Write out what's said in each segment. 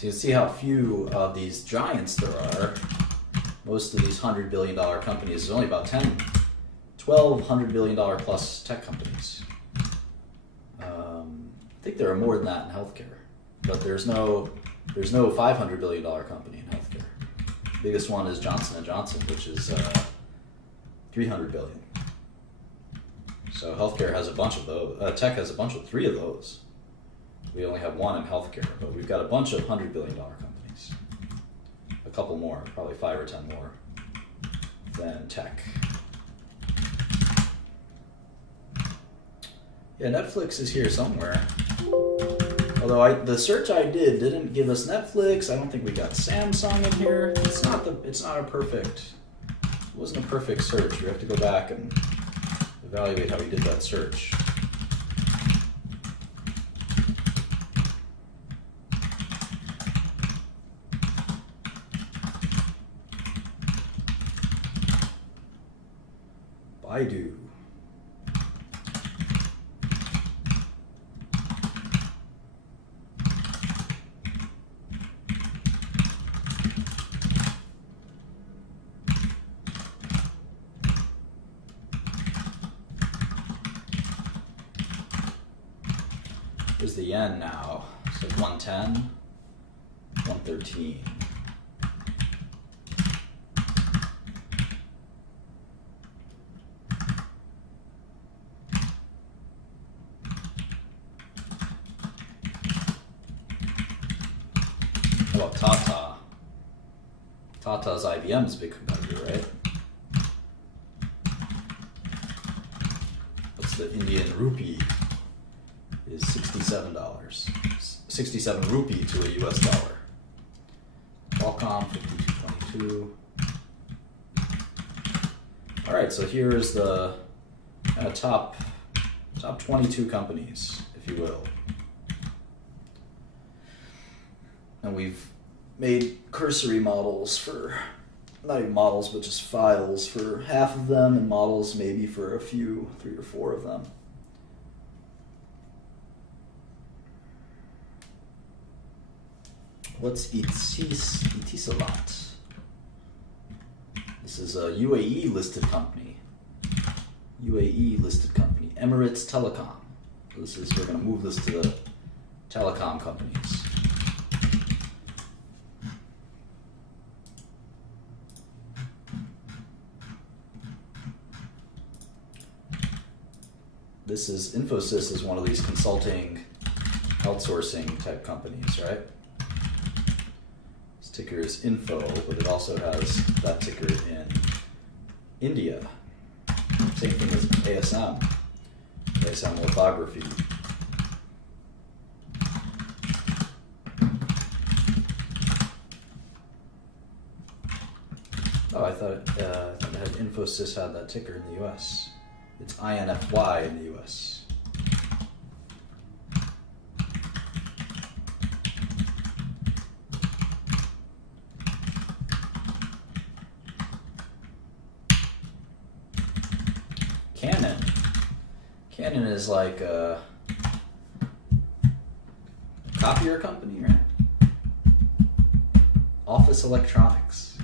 So you can see how few of these giants there are. Most of these $100 billion companies, there's only about 10, 12 $100 billion plus tech companies. I think there are more than that in healthcare, but there's no $500 billion company in healthcare. The biggest one is Johnson & Johnson, which is $300 billion. So healthcare has a bunch of those. Tech has three of those. We only have one in healthcare, but we've got a bunch of $100 billion companies. A couple more, probably 5 or 10 more than tech. Yeah, Netflix is here somewhere. Although the search I did didn't give us Netflix. I don't think we got Samsung in here. It wasn't a perfect search. We have to go back and evaluate how we did that search. Baidu. Here's the yen now. So 110, 113. How about Tata? Tata's IBM's big competitor, right? What's the Indian rupee? Is $67. 67 rupee to a US dollar. Telecom 52.22. All right, so here's the top 22 companies, if you will. And we've made cursory models for, not even models, but just files for half of them, and models maybe for a few, 3 or 4 of them. What's Etisalat? This is a UAE listed company. UAE listed company. Emirates Telecom. We're going to move this to the telecom companies. Infosys is one of these consulting, outsourcing type companies, right? This ticker is Info, but it also has that ticker in India. Same thing with ASM Lithography. Oh, I thought Infosys had that ticker in the US. It's INFY in the US. Canon is like a copier company, right? Office electronics.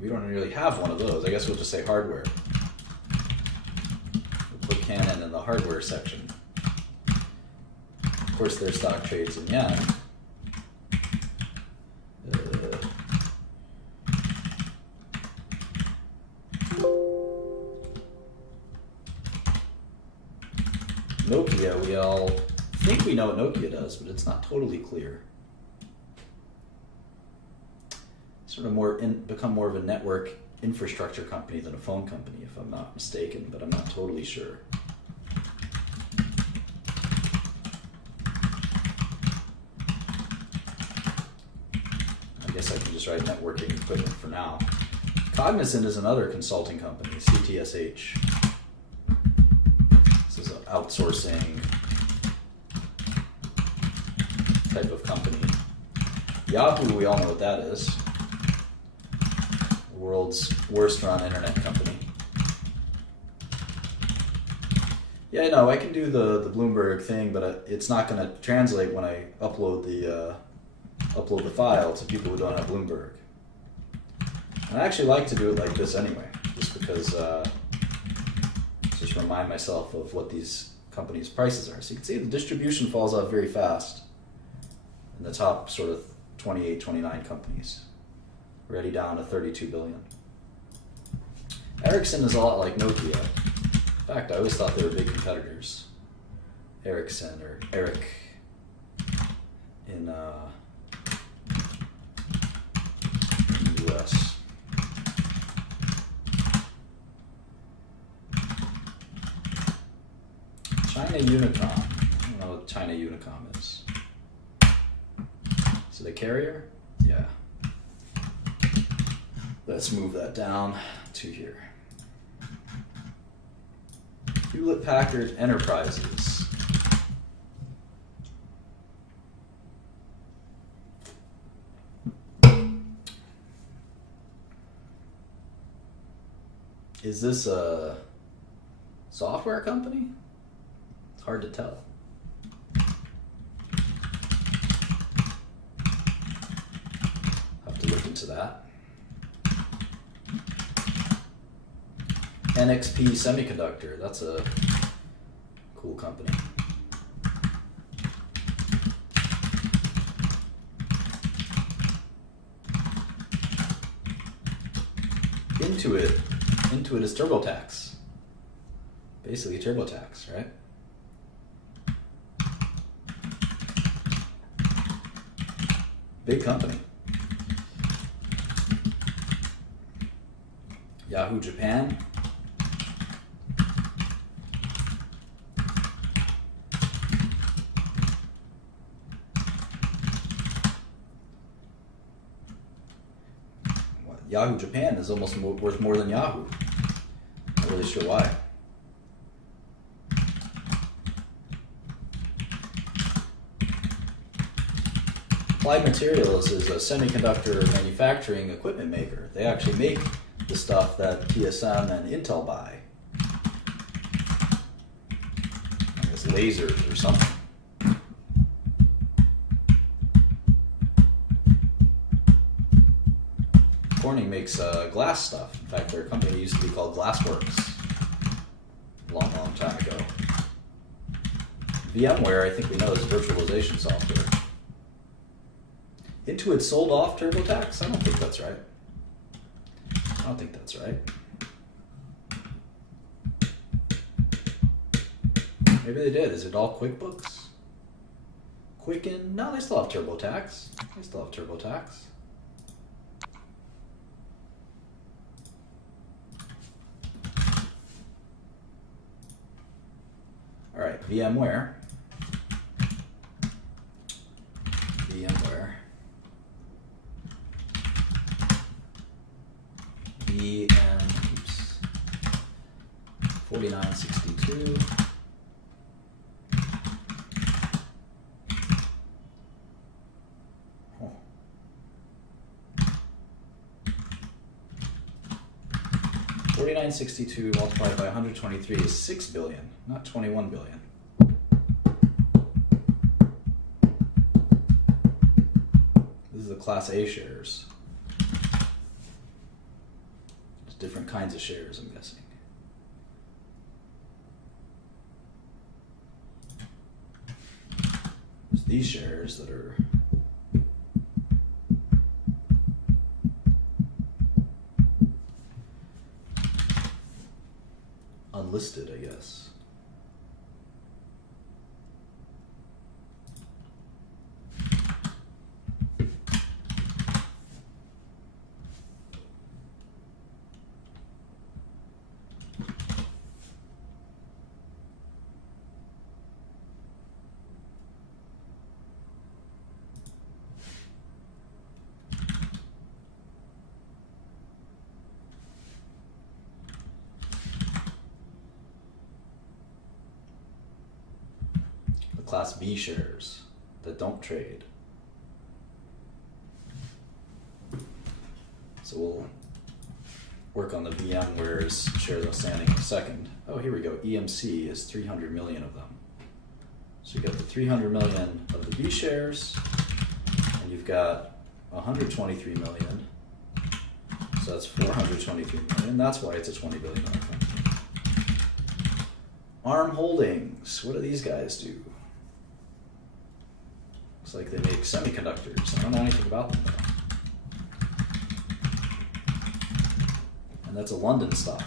We don't really have one of those. I guess we'll just say hardware. We'll put Canon in the hardware section. Of course, their stock trades in yen. Nokia, we all think we know what Nokia does, but it's not totally clear. Sort of become more of a network infrastructure company than a phone company, if I'm not mistaken, but I'm not totally sure. I guess I can just write networking equipment for now. Cognizant is another consulting company, CTSH. This is an outsourcing type of company. Yahoo, we all know what that is. The world's worst run internet company. Yeah, no, I can do the Bloomberg thing, but it's not going to translate when I upload the file to people who don't have Bloomberg. And I actually like to do it like this anyway, just because just remind myself of what these companies' prices are. So you can see the distribution falls off very fast in the top sort of 28, 29 companies. Already down to 32 billion. Ericsson is a lot like Nokia. In fact, I always thought they were big competitors. Ericsson or Eric in the US. China Unicom. I don't know what China Unicom is. Is it a carrier? Yeah. Let's move that down to here. Hewlett Packard Enterprises. Is this a software company? It's hard to tell. Have to look into that. NXP Semiconductor, that's a cool company. Intuit is TurboTax. Basically TurboTax, right? Big company. Yahoo Japan. Yahoo Japan is almost worth more than Yahoo. Not really sure why. Applied Materials is a semiconductor manufacturing equipment maker. They actually make the stuff that TSM and Intel buy. I guess lasers or something. Corning makes glass stuff. In fact, their company used to be called Glassworks a long, long time ago. VMware, I think we know, is virtualization software. Intuit sold off TurboTax? I don't think that's right. I don't think that's right. Maybe they did. Is it all QuickBooks? Quicken? No, they still have TurboTax. They still have TurboTax. All right, VMware. oops. 4962. Oh. 4962 multiplied by 123 is 6 billion, not 21 billion. This is the Class A shares. There's different kinds of shares, I'm guessing. There's these shares that are unlisted, I guess. Class B shares that don't trade. So work on the VMware's shares outstanding in a second. Oh, here we go. EMC is 300 million of them. So you got the 300 million of the B shares, and you've got 123 million. So that's 423 million. That's why it's a $20 billion company. ARM Holdings. What do these guys do? Looks like they make semiconductors. I don't know anything about them though. And that's a London stock.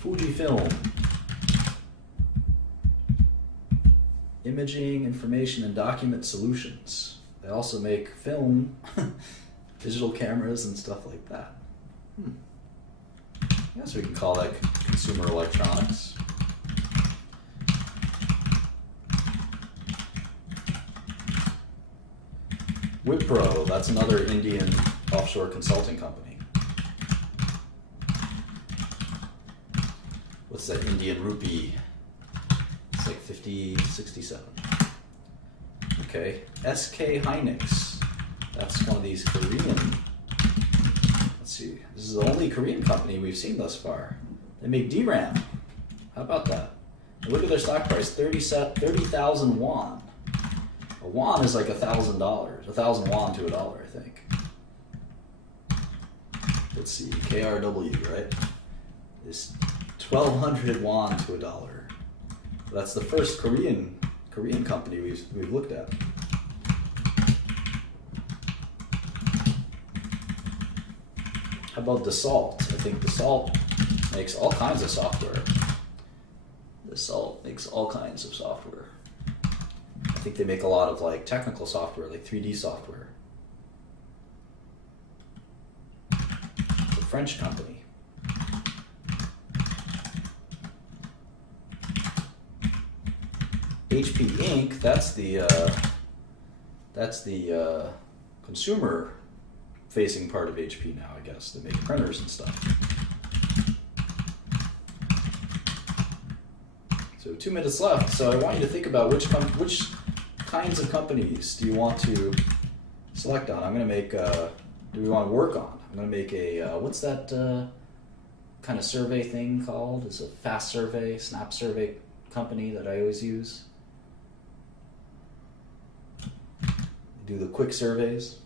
Fujifilm. Imaging, Information, and Document Solutions. They also make film, digital cameras, and stuff like that. I guess we can call that consumer electronics. Wipro, that's another Indian offshore consulting company. What's that Indian rupee? It's like 50, 67. Okay, SK Hynix. That's one of these Korean. Let's see. This is the only Korean company we've seen thus far. They make DRAM. How about that? And look at their stock price, 30,000 won. A won is like $1,000. 1,000 won to $1, I think. Let's see, KRW, right? It's 1,200 won to $1. That's the first Korean company we've looked at. How about Dassault? I think Dassault makes all kinds of software. Dassault makes all kinds of software. I think they make a lot of like technical software, like 3D software. It's a French company. HP Inc. That's the consumer facing part of HP now, I guess. They make printers and stuff. So 2 minutes left. So I want you to think about which kinds of companies do you want to select on. I'm going to make. Do we want to work on? I'm going to make a what's that kind of survey thing called? It's a fast survey, snap survey company that I always use. Do the quick surveys.